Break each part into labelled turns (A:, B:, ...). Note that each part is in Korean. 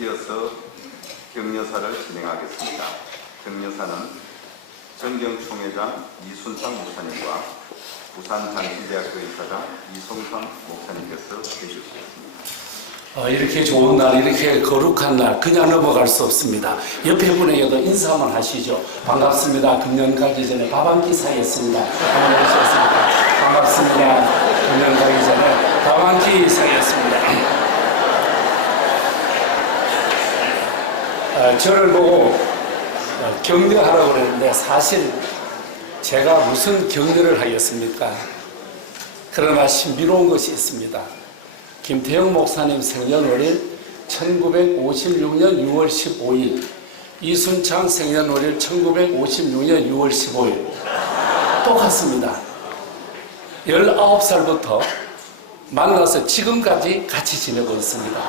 A: 이어서 격려사를 진행하겠습니다. 격려사는 전경총회장 이순창 목사님과 부산장시대학교 이사장 이성삼 목사님께서 해주시겠습니다.
B: 어, 이렇게 좋은 날, 이렇게 거룩한 날, 그냥 넘어갈 수 없습니다. 옆에 분에게도 인사 한번 하시죠. 반갑습니다. 금년 가기 전에 밥 한 끼 사이였습니다. 반갑습니다. 반갑습니다. 금년 가기 전에 밥 한 끼 사이였습니다. 저를 보고 어, 격려하라고 그랬는데 사실 제가 무슨 격려를 하겠습니까? 그러나 신비로운 것이 있습니다. 김태형 목사님 생년월일 1956년 6월 15일, 이순창 생년월일 1956년 6월 15일. 똑같습니다. 19살부터 만나서 지금까지 같이 지내고 있습니다.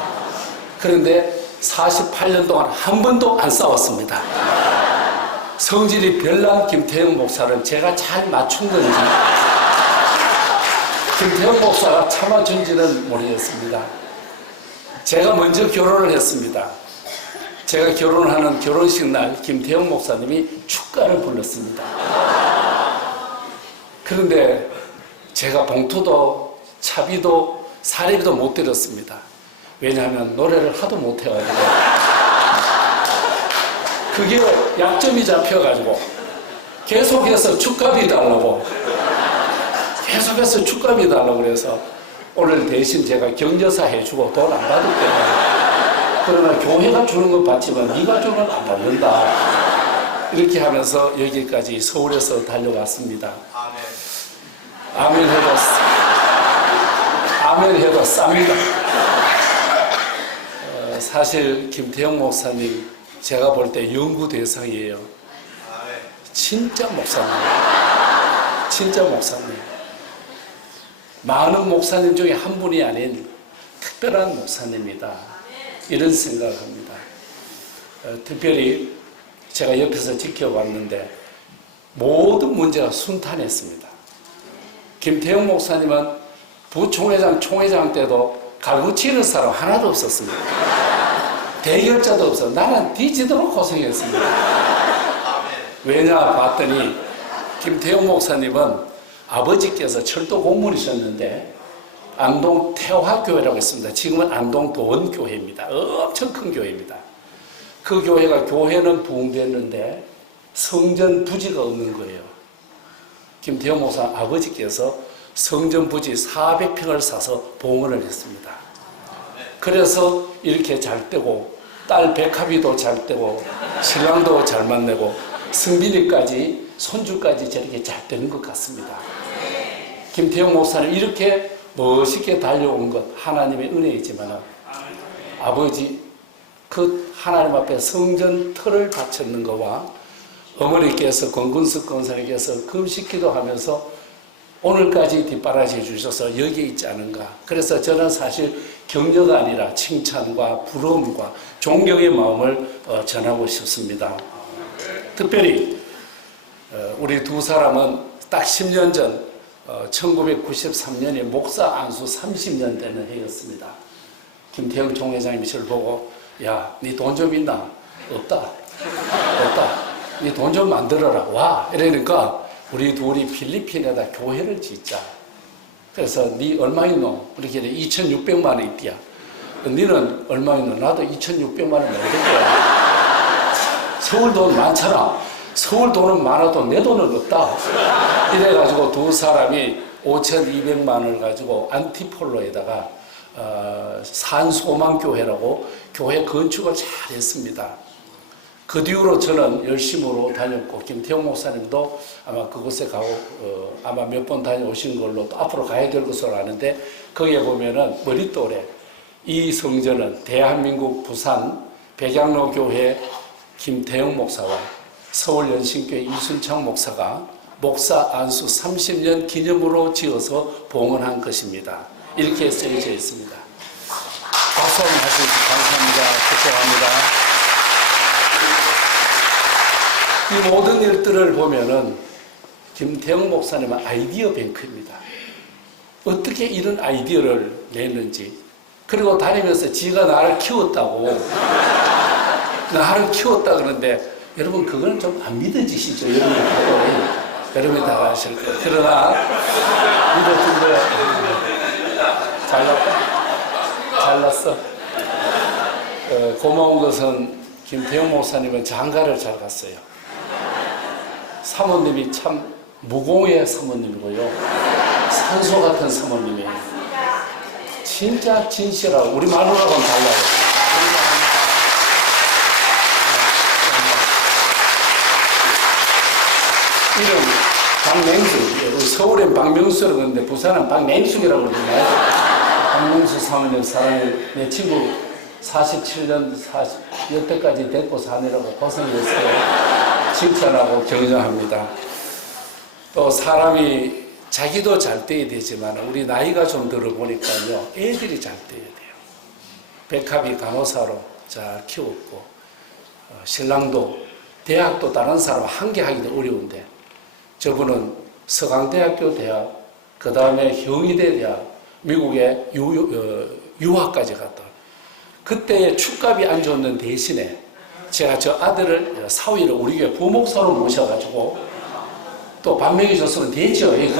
B: 그런데 48년 동안 한 번도 안 싸웠습니다. 성질이 별난 김태형 목사를 제가 잘 맞춘 건지 김태형 목사가 참아준지는 모르겠습니다. 제가 먼저 결혼을 했습니다. 제가 결혼하는 결혼식 날 김태형 목사님이 축가를 불렀습니다. 그런데 제가 봉투도 차비도 사례비도 못 드렸습니다. 왜냐하면 노래를 하도 못해가지고 그게 약점이 잡혀가지고 계속해서 축가비 달라고 계속해서 축가비 달라고 그래서 오늘 대신 제가 경제사 해주고 돈 안 받을게요. 그러나 교회가 주는 건 받지만 네가 주는 건안 받는다. 이렇게 하면서 여기까지 서울에서 달려갔습니다. 아멘 해도 싸- 아멘 해도 쌉니다. 어, 사실 김태형 목사님 제가 볼 때 연구 대상이에요. 진짜 목사님. 진짜 목사님. 많은 목사님 중에 한 분이 아닌 특별한 목사님이다. 이런 생각을 합니다. 어, 특별히 제가 옆에서 지켜봤는데 모든 문제가 순탄했습니다. 김태형 목사님은 부총회장, 총회장 때도 갈구치는 사람 하나도 없었습니다. 대결자도 없어. 나는 뒤지도록 고생했습니다. 왜냐 봤더니 김태형 목사님은 아버지께서 철도 공무원이셨는데 안동 태화교회라고 있습니다. 지금은 안동 도원교회입니다. 엄청 큰 교회입니다. 그 교회가 교회는 부흥됐는데 성전 부지가 없는 거예요. 김태형 목사 아버지께서 성전 부지 400평을 사서 봉헌을 했습니다. 그래서 이렇게 잘 되고 딸 백합이도 잘 되고 신랑도 잘 만나고 승빈이까지 손주까지 저렇게 잘 되는 것 같습니다. 김태형 목사는 이렇게 멋있게 달려온 것 하나님의 은혜이지만 아버지 그 하나님 앞에 성전 틀을 바쳤는 것과 어머니께서 권근숙 권사님께서 금식기도 하면서 오늘까지 뒷바라지 주셔서 여기 있지 않은가. 그래서 저는 사실 격려가 아니라 칭찬과 부러움과 존경의 마음을 어, 전하고 싶습니다. 특별히 어, 우리 두 사람은 딱 10년 전 1993년에 목사 안수 30년 되는 해였습니다. 김태형 총회장님이 저를 보고 야, 네 돈 좀 있나? 없다. 없다. 네 돈 좀 만들어라. 와. 이러니까 우리 둘이 필리핀에다 교회를 짓자. 그래서 네 얼마 있노? 이렇게 2,600만 원 있디야. 너는 얼마 있노? 나도 2,600만 원 내줄 거야. 서울 돈 많잖아. 서울 돈은 많아도 내 돈은 없다. 이래가지고 두 사람이 5,200만 원을 가지고 안티폴로에다가 어, 산소망교회라고 교회 건축을 잘 했습니다. 그 뒤로 저는 열심으로 다녔고 김태형 목사님도 아마 그곳에 가고 어, 아마 몇 번 다녀오신 걸로 또 앞으로 가야 될 것으로 아는데 거기에 보면은 머릿돌에 이 성전은 대한민국 부산 백양로 교회 김태형 목사와 서울 연신교회 이순창 목사가 목사 안수 30년 기념으로 지어서 봉헌한 것입니다. 이렇게 쓰여져 있습니다. 박수 한번 하시죠. 감사합니다. 축복합니다. 이 모든 일들을 보면은 김태형 목사님은 아이디어 뱅크입니다. 어떻게 이런 아이디어를 냈는지. 그리고 다니면서 지가 나를 키웠다고. 나를 키웠다 그러는데 여러분 그건 좀안 믿어지시죠? 여러분 여러분이 다 아실 거예요 그러나 믿어준 거야. 잘났다 잘났어. 어, 고마운 것은 김태형 목사님은 장가를 잘 갔어요. 사모님이 참 무공의 사모님이고요. 산소 같은 사모님이에요. 진짜 진실하고 우리 마누라하고는 달라요. 이름 우리 서울엔 박명수라고 그러는데 부산은 박맹숙이라고 그러잖아요. 박명수 사모님 사랑해. 내 친구 47년 40 여태까지 데리고 사느라고 고생했어요 칭찬하고 격려합니다 또 사람이 자기도 잘 돼야 되지만 우리 나이가 좀 들어 보니까요 애들이 잘 돼야 돼요 백합이 간호사로 잘 키웠고 어, 신랑도 대학도 다른 사람 한 개 하기도 어려운데 저분은 서강대학교 대학, 그 다음에 형의대 대학, 미국에 유, 어, 유학까지 갔다. 그때의 축값이 안 좋는 대신에 제가 저 아들을 사위를 우리 교회 부목사로 모셔가지고 또밥 먹여줬으면 되죠. 이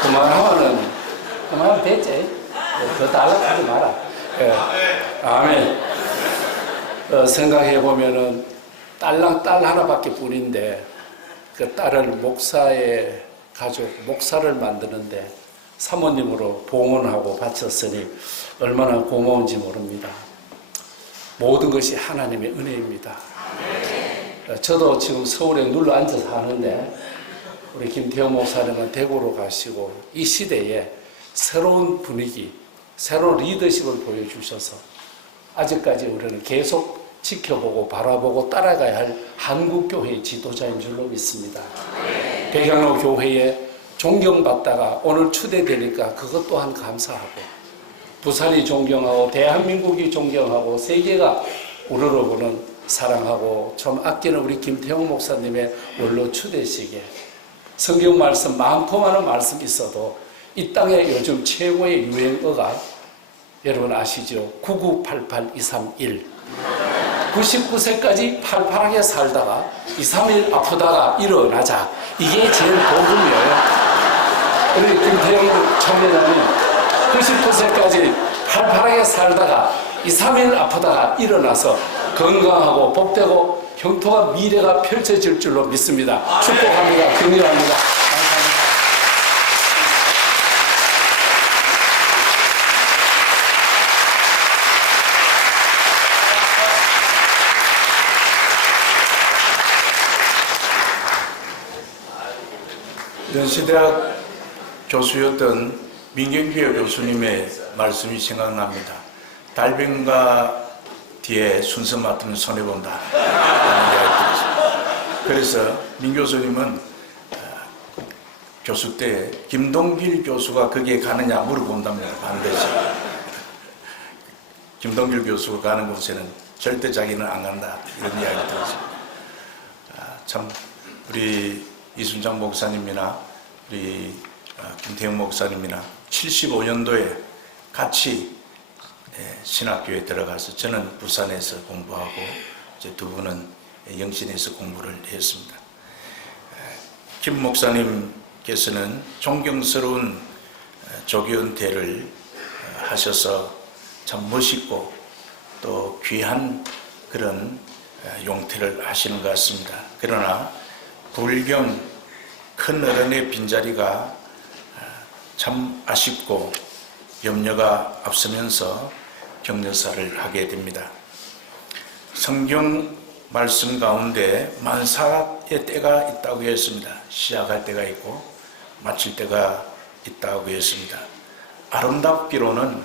B: 그만하면은, 그만하면 됐지. 더 달라하지 마라. 예. 아멘. 어, 생각해 보면은 딸랑 딸 하나밖에 뿐인데 그 딸을 목사의 가족, 목사를 만드는데 사모님으로 봉헌하고 바쳤으니 얼마나 고마운지 모릅니다. 모든 것이 하나님의 은혜입니다. 저도 지금 서울에 눌러 앉아서 하는데 우리 김태형 목사님은 대구로 가시고 이 시대에 새로운 분위기, 새로운 리더십을 보여주셔서 아직까지 우리는 계속 지켜보고 바라보고 따라가야 할 한국교회의 지도자인 줄로 믿습니다. 백양로 교회에 존경받다가 오늘 추대되니까 그것 또한 감사하고 부산이 존경하고 대한민국이 존경하고 세계가 우러러보는 사랑하고 좀 아끼는 우리 김태형 목사님의 원로 추대식에 성경 말씀 많고 많은 말씀 있어도 이 땅에 요즘 최고의 유행어가 여러분 아시죠? 9988231 99세까지 팔팔하게 살다가 2, 3일 아프다가 일어나자. 이게 제일 복음이에요. 우리 김태영 청년장님 99세까지 팔팔하게 살다가 2, 3일 아프다가 일어나서 건강하고 복되고 형통한 미래가 펼쳐질 줄로 믿습니다. 축복합니다. 격려합니다.
C: 연세대학 교수였던 민경규 교수님의 말씀이 생각납니다. 달병과 뒤에 순서 맡으면 손해본다. 그래서 민 교수님은 어, 교수 때 김동길 교수가 거기에 가느냐 물어본답니다. 반드시. 김동길 교수가 가는 곳에는 절대 자기는 안 간다. 이런 이야기 들었습니다. 아, 참 우리 이순장 목사님이나 우리 어, 김태형 목사님이나 75년도에 같이 예, 신학교에 들어가서 저는 부산에서 공부하고 이제 두 분은 영신에서 공부를 했습니다. 에, 김 목사님께서는 존경스러운 어, 조기 은퇴를 어, 하셔서 참 멋있고 또 귀한 그런 어, 용태를 하시는 것 같습니다. 그러나 불경 큰 어른의 빈자리가 어, 참 아쉽고 염려가 앞서면서 격려사를 하게 됩니다. 성경 말씀 가운데 만사의 때가 있다고 했습니다. 시작할 때가 있고 마칠 때가 있다고 했습니다. 아름답기로는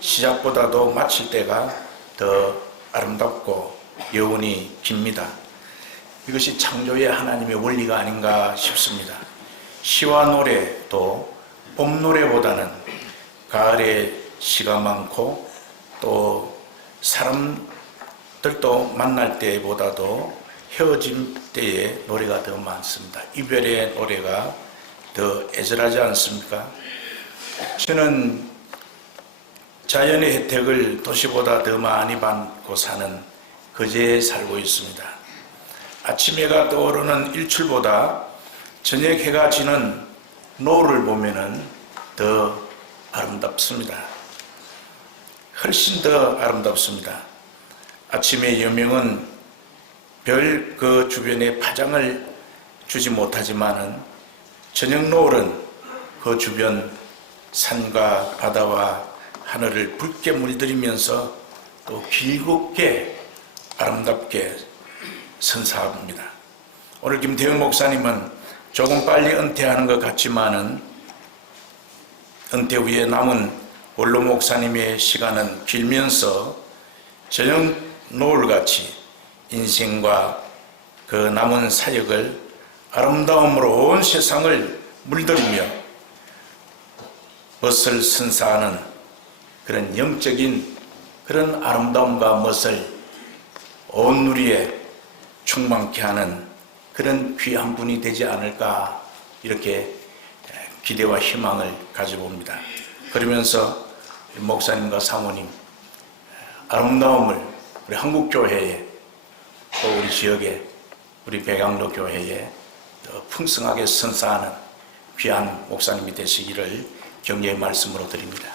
C: 시작보다도 마칠 때가 더 아름답고 여운이 깁니다. 이것이 창조의 하나님의 원리가 아닌가 싶습니다. 시와 노래도 봄 노래보다는 가을에 시가 많고 또 사람들도 만날 때보다도 헤어짐 때에 노래가 더 많습니다. 이별의 노래가 더 애절하지 않습니까? 저는 자연의 혜택을 도시보다 더 많이 받고 사는 거제에 살고 있습니다. 아침 해가 떠오르는 일출보다 저녁 해가 지는 노을을 보면은 더 아름답습니다. 훨씬 더 아름답습니다. 아침의 여명은 별 그 주변에 파장을 주지 못하지만은 저녁 노을은 그 주변 산과 바다와 하늘을 붉게 물들이면서 또 길겁게 아름답게 선사합니다. 오늘 김태형 목사님은 조금 빨리 은퇴하는 것 같지만은 은퇴 후에 남은 원로 목사님의 시간은 길면서 저녁 노을같이 인생과 그 남은 사역을 아름다움으로 온 세상을 물들이며 멋을 선사하는 그런 영적인 그런 아름다움과 멋을 온 누리에 충만케 하는 그런 귀한 분이 되지 않을까 이렇게 기대와 희망을 가져봅니다. 그러면서 목사님과 사모님 아름다움을 우리 한국 교회에 또 우리 지역에 우리 백양로 교회에 더 풍성하게 선사하는 귀한 목사님이 되시기를 격려의 말씀으로 드립니다.